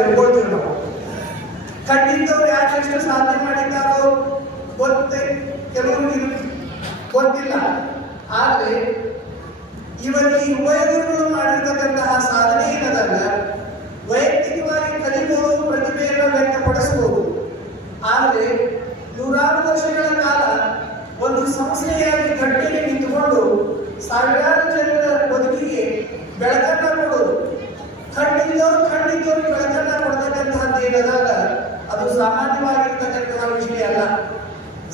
ತಿಳ್ಕೊಳ್ತೀವಿ ನಾವು. ಖಂಡಿತವ್ರು ಯಾಕೆಷ್ಟು ಸಾಧನೆ ಮಾಡಿದ್ದಾರೋ ಗೊತ್ತೇ, ಕೆಲವರಿಗೆ ಗೊತ್ತಿಲ್ಲ. ಆದ್ರೆ ಇವರಿಗೆ ಉಭಯಗಳು ಮಾಡಿರ್ತಕ್ಕಂತಹ ಸಾಧನೆ ಏನದಲ್ಲ, ವೈಯಕ್ತಿಕವಾಗಿ ಕಲಿಬಹುದು, ಪ್ರತಿಭೆಯನ್ನು ವ್ಯಕ್ತಪಡಿಸಬಹುದು. ಆದರೆ ನೂರಾರು ವರ್ಷಗಳ ಕಾಲ ಒಂದು ಸಂಸ್ಥೆಯಾಗಿ ಗಟ್ಟಿಗೆ ನಿಂತುಕೊಂಡು ಸಾವಿರಾರು ಜನರ ಬದುಕಿಗೆ ಬೆಳಕನ್ನ ಕೊಡೋದು, ಖಂಡಿತವ್ರು ಬೆಳಕನ್ನ ಕೊಡ್ತಕ್ಕಂತಹದ್ದು ಏನದಾಗ ಅದು ಸಾಮಾನ್ಯವಾಗಿರ್ತಕ್ಕಂತಹ ವಿಷಯ ಅಲ್ಲ.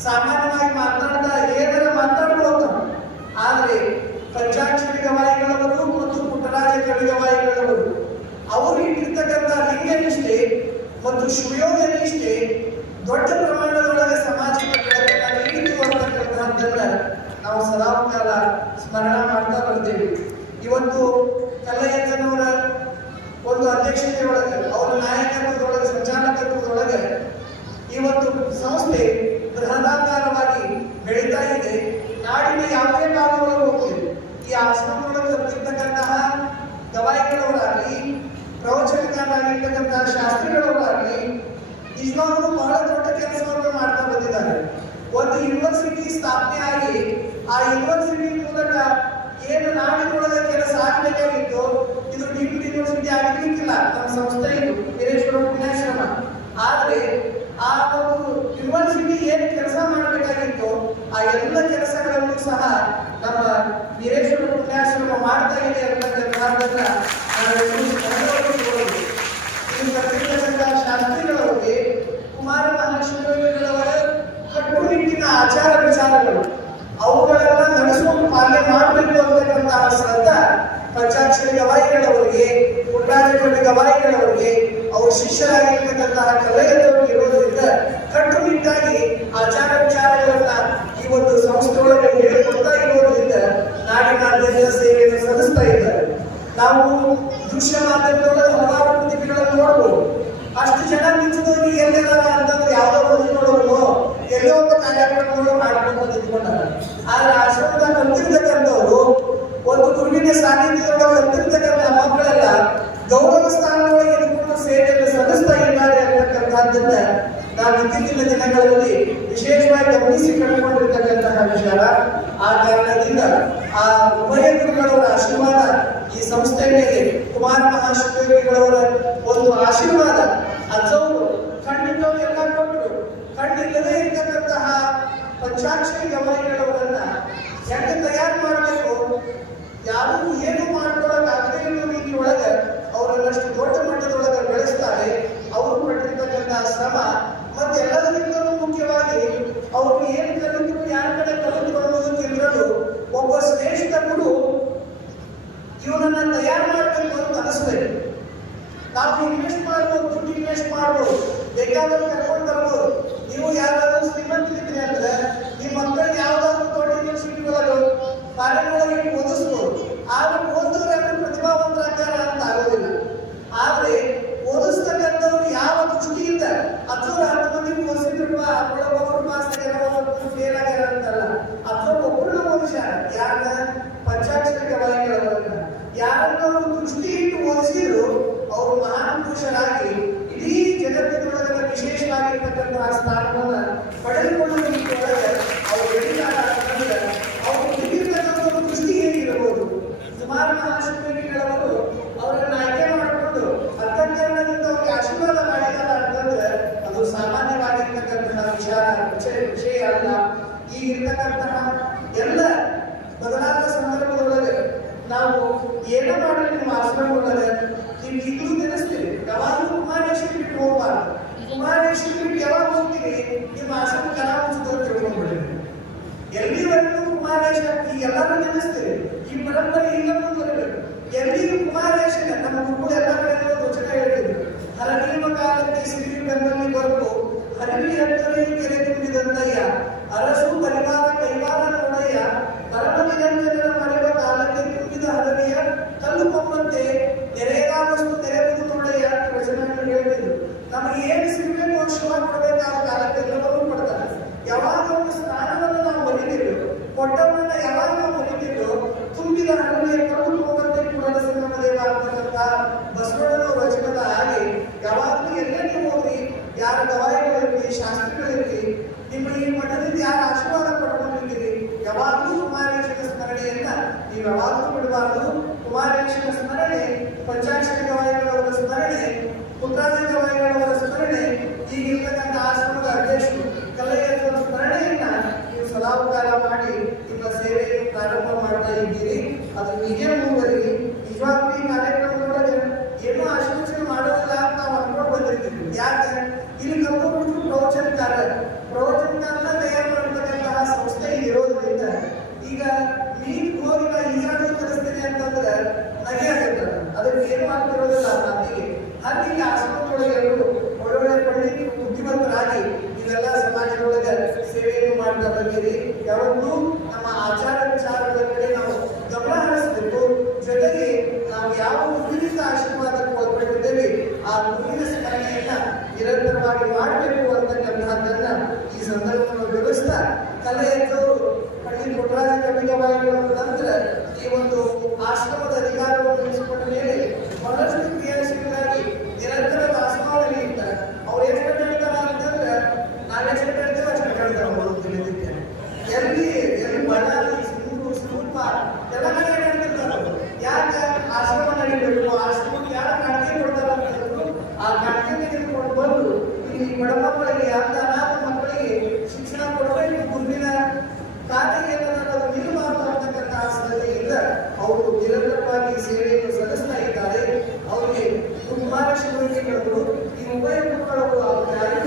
ಸಾಮಾನ್ಯವಾಗಿ ಮಾತಾಡ್ಬೋದು. ಆದರೆ ಪಂಚಾಕ್ಷರಿ ಗವಾಯಿಗಳವರು ಮತ್ತು ಪುಟ್ಟರಾಜ ಕವಿಗವಾಯಿಗಳವರು ಅವರು ಇಟ್ಟಿರ್ತಕ್ಕಂಥ ಲಿಂಗನಿಷ್ಠೆ ಮತ್ತು ಶಿವಯೋಗ ನಿಷ್ಠೆ ದೊಡ್ಡ ಪ್ರಮಾಣದೊಳಗೆ ಸಮಾಜಕ್ಕೆ ಬೆಳಕನ್ನು ನೀಡಿತು ಅಂತಕ್ಕಂತಹದ್ದನ್ನ ನಾವು ಸದಾಕಾಲ ಸ್ಮರಣ ಮಾಡ್ತಾ ಬರ್ತೇವೆ. ಇವತ್ತು ಕಲ್ಲಯ್ಯನವರ ಒಂದು ಅಧ್ಯಕ್ಷತೆಯೊಳಗೆ, ಅವರ ನಾಯಕತ್ವದೊಳಗೆ, ಸಂಚಾಲಕತ್ವದೊಳಗೆ ಇವತ್ತು ಸಂಸ್ಥೆ ಬೃಹದಾಕಾರವಾಗಿ ಬೆಳೀತಾ ಇದೆ. ನಾಡಿನ ಯಾವುದೇ ಭಾಗದೊಳಗೆ ಹೋಗ್ತೇವೆ, ಈ ಆಶ್ರಮದೊಳಗೆ ಇರ್ತಕ್ಕಂತಹ ಗವಾಯಿಗಳವರಾಗಲಿ, ಪ್ರವಚನಕಾರರಾಗಿರ್ತಕ್ಕಂತಹ ಶಾಸ್ತ್ರಿಗಳವರಾಗಲಿ ನಿಜವಾಗ್ಲೂ ಬಹಳ ದೊಡ್ಡ ಕೆಲಸವನ್ನು ಮಾಡ್ತಾ ಬಂದಿದ್ದಾರೆ. ಒಂದು ಯೂನಿವರ್ಸಿಟಿ ಸ್ಥಾಪನೆ ಆಗಿ ಆ ಯೂನಿವರ್ಸಿಟಿ ಮೂಲಕ ಏನು ನಾಡಿನೊಳಗೆ ಕೆಲಸ ಆಗಬೇಕಾಗಿತ್ತು, ಇದು ಡೀಮ್ಡ್ ಯೂನಿವರ್ಸಿಟಿ ಆಗಿರ್ಲಿಕ್ಕಿಲ್ಲ ನಮ್ಮ ಸಂಸ್ಥೆ ಇದು ವೀರೇಶ್ವರ ಪುಣ್ಯಾಶ್ರಮ. ಆದ್ರೆ ಆ ಒಂದು ಯೂನಿವರ್ಸಿಟಿ ಏನು ಕೆಲಸ ಮಾಡಬೇಕಾಗಿತ್ತು ಆ ಎಲ್ಲ ಕೆಲಸಗಳನ್ನು ಸಹ ನಮ್ಮ ವೀರೇಶ್ವರ ಪುಣ್ಯಾಶ್ರಮ ಮಾಡ್ತಾ ಇದೆ ಅಂತಕ್ಕಂಥದ್ದನ್ನ ಶಾಸ್ತ್ರಿಗಳವರಿಗೆ, ಕುಮಾರ ಮಹಾಶಿವಗಳವರ ಕಟ್ಟುನಿಟ್ಟಿನ ಆಚಾರ ವಿಚಾರಗಳು ಅವುಗಳೆಲ್ಲ ನಡೆಸುವುದು ಪಾಲನೆ ಮಾಡಬೇಕು ಅಂತಕ್ಕಂತಹ ಶ್ರದ್ಧಾ ಪಂಚಾಕ್ಷರಿ ಗವಾಯಿಗಳವರಿಗೆ, ಪುಟ್ಟರಾಜ ಗವಾಯಿಗಳವರಿಗೆ, ಅವರು ಶಿಷ್ಯರಾಗಿರ್ತಕ್ಕಂತಹ ಕಲೆಯದವರಿಗೆ ಇರೋದ್ರಿಂದ ಕಟ್ಟುನಿಟ್ಟಾಗಿ ಆಚಾರ ವಿಚಾರಗಳನ್ನ ಈ ಒಂದು ಸಂಸ್ಥೆಯೊಳಗೆ ಹೇಳಿಕೊಡ್ತಾ ಇರೋದ್ರಿಂದ ನಾಡಿನಾದ್ಯಂತ ಸೇವೆಯನ್ನು ಸಲ್ಲಿಸ್ತಾ ಇದ್ದಾರೆ. ನಾವು ದೃಶ್ಯ ಮಾಧ್ಯಮದೊಳಗೆ ಹಲವಾರು ಪ್ರತಿಭೆಗಳನ್ನು ನೋಡಬಹುದು. ಅಷ್ಟು ಜನ ನಿಂತಿದ್ದವರಿಗೆ ಎಲ್ಲಿದಾರ ಅಂತಂದ್ರೆ ಯಾವುದೋ ಒಂದು ನೋಡೋದು, ಎಲ್ಲೋ ಒಂದು ಕಾರ್ಯಕ್ರಮಗಳು ಮಾಡ್ಕೊಂಡು ನಿಂತ್ಕೊಂಡಾರ. ಆದ್ರೆ ಆಶ್ರಮದ ಕಲ್ತಿರ್ತಕ್ಕಂಥವ್ರು ಒಂದು ಗುರುವಿನ ಸಾನ್ನಿಧ್ಯದೊಳಗೆ ಕಲ್ತಿರ್ತಕ್ಕಂಥ ಮಕ್ಕಳೆಲ್ಲ ಗೌರವ ಸ್ಥಾನದೊಳಗೆ ಇದ್ಕೊಂಡು ಸೇವೆಯನ್ನು ಸಲ್ಲಿಸ್ತಾ ಇದ್ದಾರೆ ಅಂತಕ್ಕಂಥದ್ದನ್ನ ನಾವು ಇತ್ತೀಚಿನ ದಿನಗಳಲ್ಲಿ ವಿಶೇಷವಾಗಿ ಗಮನಿಸಿ ಕಂಡುಕೊಂಡಿರ್ತಕ್ಕಂತಹ ವಿಚಾರ. ಆ ಕಾರಣದಿಂದ ಆ ಉಭಯ ಗುರುಗಳವರ ಆಶೀರ್ವಾದ ಈ ಸಂಸ್ಥೆ ಮೇಲೆ, ಕುಮಾರ ಮಹಾಶಿವಗಳವರ ಒಂದು ಆಶೀರ್ವಾದ ಅಜ್ಜವರು ಖಂಡಿತವಾಗಿ ಎಲ್ಲ ಕೊಟ್ಟರು. ಖಂಡಿತದೇ ಇರ್ತಕ್ಕಂತಹ ಪಂಚಾಕ್ಷರಿ ಗವಾಯಿಗಳವರನ್ನ ಹೆಂಗೆ ತಯಾರು ಮಾಡಬೇಕು, ಯಾರು ಏನು ಮಾಡ್ಕೊಳಕ್ಕಾಗದೇ ಇರೋ ರೀತಿಯೊಳಗೆ ಅವರನ್ನಷ್ಟು ದೊಡ್ಡ ಮಟ್ಟದೊಳಗೆ ಬೆಳೆಸ್ತಾರೆ. ಅವರು ಪಟ್ಟಿರ್ತಕ್ಕಂತಹ ಶ್ರಮ ಮತ್ತೆ ಎಲ್ಲದಕ್ಕಿಂತಲೂ ಮುಖ್ಯವಾಗಿ ಅವರು ಏನು ಕಲಿತು ಯಾರ ಕಡೆ ಕಲಿತುಕೊಳ್ಳೋದಕ್ಕಿಂತಲೂ ಒಬ್ಬ ಶ್ರೇಷ್ಠ ಗುರು ಇವನನ್ನ ತಯಾರು ಮಾಡಬೇಕು ಅಂತ ಅನಿಸ್ಬೇಕು. ನಾವು ಇನ್ವೆಸ್ಟ್ ಮಾಡ್ಬೋದು, ದುಡ್ಡು ಇನ್ವೆಸ್ಟ್ ಮಾಡ್ಬೋದು, ಬೇಕಾದ್ರೆ ಕರ್ಕೊಂಡು ಬರ್ಬೋದು. ನೀವು ಯಾರಾದ್ರೂ ಶ್ರೀಮಂತರಿದ್ರಿ ಅಂದ್ರೆ ನಿಮ್ಮ ಮಕ್ಕಳಿಗೆ ಯಾವ್ದಾದ್ರು ದೊಡ್ಡ ಯೂನಿವರ್ಸಿಟಿಗಳು ಕಾರ್ಯಗಳಿಗೆ ಓದಿಸ್ಬೋದು. ಆದ್ರೆ ಓದೋರೆಲ್ಲ ಪ್ರತಿಭಾವಂತರಾಗ್ತಾರ ಅಂತ ಆಗೋದಿಲ್ಲ. ಆದ್ರೆ ಓದಿಸ್ತಕ್ಕಂಥವ್ರು ಯಾವ ದೃಷ್ಟಿಯಿಂದ ಅಥವಾ 10 ಮಂದಿ ಓದಿಸಿದ್ರು ಒಬ್ಬರು ಪಾಸ್ ಆಗ್ಯಾರ, ಒಬ್ಬರು ಫೇಲ್ ಆಗ್ಯಾರ ಅಂತಲ್ಲ, ಅಥವಾ ಒಬ್ಬರನ್ನ ಓದಿಸ್ಯಾರ. ಯಾರನ್ನ? ಪಂಚಾಕ್ಷರಿ ಗವಾಯಿಗಳವರನ್ನ. ಯಾರನ್ನ ಅವರು ದೃಷ್ಟಿ ಇಟ್ಟು ಓದಿಸಿದ್ರು ಅವರು ಮಹಾನ್ ಪುರುಷರಾಗಿ ಇಡೀ ಜಗತ್ತಿನೊಳಗೆ ವಿಶೇಷವಾಗಿರ್ತಕ್ಕಂತಹ ಸ್ಥಾನವನ್ನ ಪಡೆದುಕೊಳ್ಳುವ ರೀತಿಯೊಳಗೆ ಅವರು ಬೆಳೀತಾರೆ ಅಂತಂದ್ರೆ ಅವರು ಇಟ್ಟಿರ್ತಕ್ಕಂಥ ದೃಷ್ಟಿ ಹೇಗಿರಬಹುದು. ಕುಮಾರ ಮಹಾಶಿವಗಳವರು ಅವರನ್ನ ಆಯ್ಕೆ ಮಾಡಿಕೊಂಡು ಅಂತಃಕರಣದಿಂದ ಅವರಿಗೆ ಆಶೀರ್ವಾದ ಮಾಡಿದಾರ ಅಂತಂದ್ರೆ ಅದು ಸಾಮಾನ್ಯವಾಗಿರ್ತಕ್ಕಂತಹ ವಿಷಯ ಅಲ್ಲ. ಈಗಿರ್ತಕ್ಕಂತಹ ಎಲ್ಲ ಬದಲಾದ ಸಂದರ್ಭದೊಳಗೆ ನಾವು ಏನೋ ಮಾಡಲಿ ನಿಮ್ಮ ಆಶ್ರಮದೊಳಗೆ ನೀವು ಈಗಲೂ ನೆನೆಸ್ತೀರಿ. ಯಾವಾಗಲೂ ಕುಮಾರೇಶ್ವರಿ ಬಿಟ್ಟು ಹೋಗ್ಬಾರ್ದು. ಕುಮಾರೇಶ್ವರಿ ಬಿಟ್ಟು ಯಾವಾಗ ಹೋಗ್ತೀರಿ ನಿಮ್ಮ ಆಶ್ರಮ ಕಲಾವಂತದವ್ರು ತಿಳ್ಕೊಂಡ್ಬಿಡ್ರಿ. ಎಲ್ಲಿವರೆಗೂ ಕುಮಾರೇಶ್ವರ ಎಲ್ಲರೂ ನೆನೆಸ್ತೀರಿ. ಈ ಪರಂಪರೆ ಇಲ್ಲ ಮುಂದುವರಿಬೇಕು. ಎಲ್ಲಿಗೂ ಕುಮಾರೇಶ್ವರ ನಮ್ಮ ಗುರುಗಳು ಎಲ್ಲ ಕಡೆ ವಚನ ಹೇಳ್ತಿದ್ರು. ಹರಣಿಮ ಕಾಲಕ್ಕೆ ಸಿರಿ ಬೆನ್ನಲ್ಲಿ ಬರಲು ಹರಿವಿ ಹತ್ತನೇ ಕೆರೆ ತುಂಬಿದಂತಯ್ಯ ಅರಸು ಪರಿವಾರ ಕೈವಾರ ನೋಡಯ್ಯ ಪರಮ ನಿರಂಜನ ಮರೆವ ಕಾಲಕ್ಕೆ ತುಂಬಿದ ಹರವಿಯ ಕಲ್ಲು ಕೊಂಬಂತೆ ನೆರೆಯ ವಸ್ತು ತೆರೆಯುವುದು ನೋಡಯ್ಯ ವಚನವನ್ನು ಹೇಳ್ತಿದ್ರು. ನಮಗೆ ಏನು ಸಿಗಬೇಕು ಶಿವ ಕೊಡಬೇಕಾದ ಕಾಲಕ್ಕೆ ಎಲ್ಲವನ್ನೂ ಕೊಡ್ತಾರೆ. ಯಾವಾಗ ಒಂದು ಸ್ನಾನವನ್ನು ನಾವು ಬರೀತೀವಿ, ಕೊಟ್ಟವನ್ನ ಯಾವಾಗ ನಾವು ಬರೀತೀವೋ ತುಂಬಿದ ಹರವಿಯ ಕಲ್ಲು ಕೊಂಬಂತೆ ಕೂಡ ಇಲ್ಲಿ ಕರ್ಕೊಂಡು ಪ್ರವಚನಕಾರನ ತಯಾರು ಮಾಡತಕ್ಕಂತಹ ಸಂಸ್ಥೆ ಇರೋದ್ರಿಂದ ಈಗ ನೀನ್ ಹೋಗಿ ನಾ ಈಗಾಗಲೇ ಕಲಿಸ್ತೇನೆ ಅಂತಂದ್ರೆ ನಗೆ ಆಗುತ್ತೆ. ಅದಕ್ಕೆ ಏನ್ ಮಾಡ್ತಿರೋದಿಲ್ಲ ಮಾತಿಗೆ. ಹಾಗೆ ಈ ಆಶ್ರಮದೊಳಗೆ ಎಲ್ಲರೂ ಒಳ್ಳೊಳ್ಳೆ ಪಂಡಿತ ಬುದ್ಧಿವಂತರಾಗಿ ಇವೆಲ್ಲ ಸಮಾಜದೊಳಗೆ ಸೇವೆಯನ್ನು ಮಾಡ್ತಾ ಬಂದಿರಿ. ಯಾವತ್ತೂ ನಮ್ಮ ಆಚಾರ ವಿಚಾರಗಳ ಕಡೆ ನಾವು ಗಮನ ಹರಿಸಬೇಕು. ಜೊತೆಗೆ ನಾವು ಯಾವ ಗುರುವಿನಿಂದ ಆಶೀರ್ವಾದಕ್ಕೆ ಒಳಪಟ್ಟಿದ್ದೇವೆ ಆ ಗುರುವಿನ ಸ್ಮರಣೆಯನ್ನ ನಿರಂತರವಾಗಿ ಮಾಡಬೇಕು ಅಂತಕ್ಕಂಥದ್ದನ್ನ ಈ ಸಂದರ್ಭವನ್ನು ವ್ಯವಸ್ಥಾ ಕಲೆ ಎದ್ದವರು ಪಂಡಿತ ಪುಟ್ಟರಾಜ ಕವಿಗವಾಯಿಗಳ ನಂತರ ಈ ಒಂದು ಆಶ್ರಮದ ಅಧಿಕಾರವನ್ನು ವಹಿಸಿಕೊಂಡ ಮೇಲೆ ಬಹಳಷ್ಟು ಕ್ರಿಯಾಶೀಲರಾಗಿ ನಿರಂತರ ದಾಸವಾಳಲ್ಲಿ ಇರ್ತಾರೆ. ಅವ್ರು ಎಷ್ಟು ಹೇಳ್ತಾರ ಅಂತಂದ್ರೆ ನಾವೆಷ್ಟು ಹೇಳ್ತೇವೆ ಅಷ್ಟು ಹೇಳ್ತಾರೆ. ಎಲ್ಲಿ ಬಳ್ಳಾರಿ ಸ್ವಲ್ಪ ಎಲ್ಲ ಕಡೆ ಹೇಳ್ತಿರ್ತಾರೆ. ಯಾಕೆ ಆಶ್ರಮ ನಡೀಬೇಕು, ಆಶ್ರಮಕ್ಕೆ ಯಾರು ಕಾಣಿಕೆ ಕೊಡ್ತಾರ ಅಂತಂದ್ರು ಆ ಕಾಣಿಕೆ ತೆಗೆದುಕೊಂಡು ಬಂದು ಈ ಬಡ ಮಕ್ಕಳಿಗೆ ಅಂತ ಅನಾಥ ಮಕ್ಕಳಿಗೆ ಶಿಕ್ಷಣ ಕೊಡಬೇಕು. ಗುರುವಿನ ಖಾತೆಯನ್ನು ನಿರ್ಮಾಣ ಮಾಡತಕ್ಕಂತಹ ಶ್ರದ್ಧೆಯಿಂದ ಅವರು ನಿರಂತರವಾಗಿ ಸೇವೆಯನ್ನು ಸಲ್ಲಿಸ್ತಾ ಇದ್ದಾರೆ. ಅವರಿಗೆ ಕುಮಾರಶಿವರಿಗಳು ಈ ಉಭಯ ಮಕ್ಕಳು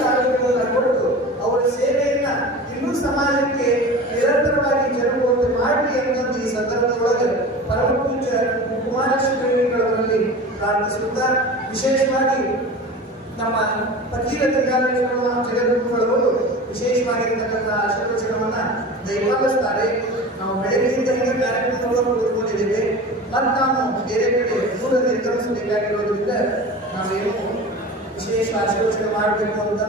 ಆರೋಗ್ಯಗಳನ್ನು ಕೊಟ್ಟು ಅವರ ಸೇವೆಯನ್ನ ಇನ್ನೂ ಸಮಾಜಕ್ಕೆ ನಿರಂತರವಾಗಿ ಜರುಗುವಂತೆ ಮಾಡಲಿ ಅನ್ನೋದು ಈ ಸಂದರ್ಭದೊಳಗೆ ಪರಮ ಪೂಜ್ಯ ಕುಮಾರಶಿವರಿಗಳಲ್ಲಿ ಪ್ರಾರ್ಥಿಸುತ್ತಾ, ವಿಶೇಷವಾಗಿ ನಮ್ಮ ಪಕೀರ ಜಗದ್ಗುರುಗಳು ವಿಶೇಷವಾಗಿರ್ತಕ್ಕಂಥ ಆಶೀರ್ವಚನವನ್ನ ದಯಪಾಲಿಸ್ತಾರೆ. ನಾವು ಬೆಳಗ್ಗೆಯಿಂದ ಹಿಂಗೆ ಕಾರ್ಯಕ್ರಮಗಳನ್ನು ಕೂತ್ಕೊಂಡಿದ್ದೇವೆ. ಮತ್ತು ನಾವು ಬೇರೆ ಕಡೆ ದೂರ ನಿರ್ಗಮಿಸಬೇಕಾಗಿರೋದ್ರಿಂದ ನಾವೇನು ವಿಶೇಷ ಆಶೀರ್ವಚನ ಮಾಡಬೇಕು ಅಂತ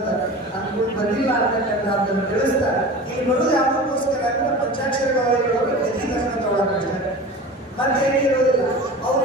ಅನ್ಕೊಂಡು ಬಂದಿಲ್ಲ ಅಂತಕ್ಕಂಥದ್ದನ್ನು ತಿಳಿಸ್ತಾ ಇಲ್ಲಿ ಬರೋದು ಯಾವುದಕ್ಕೋಸ್ಕರ ಪಂಚಾಕ್ಷರ ಗವಾಯಿಗಳು ವಿಧಿ ಲಕ್ಷಣ ತಗೊಳ್ಳೋಕೆ ಮತ್ತೆ ಏನೇ ಇರೋದಿಲ್ಲ. ಅವ್ರು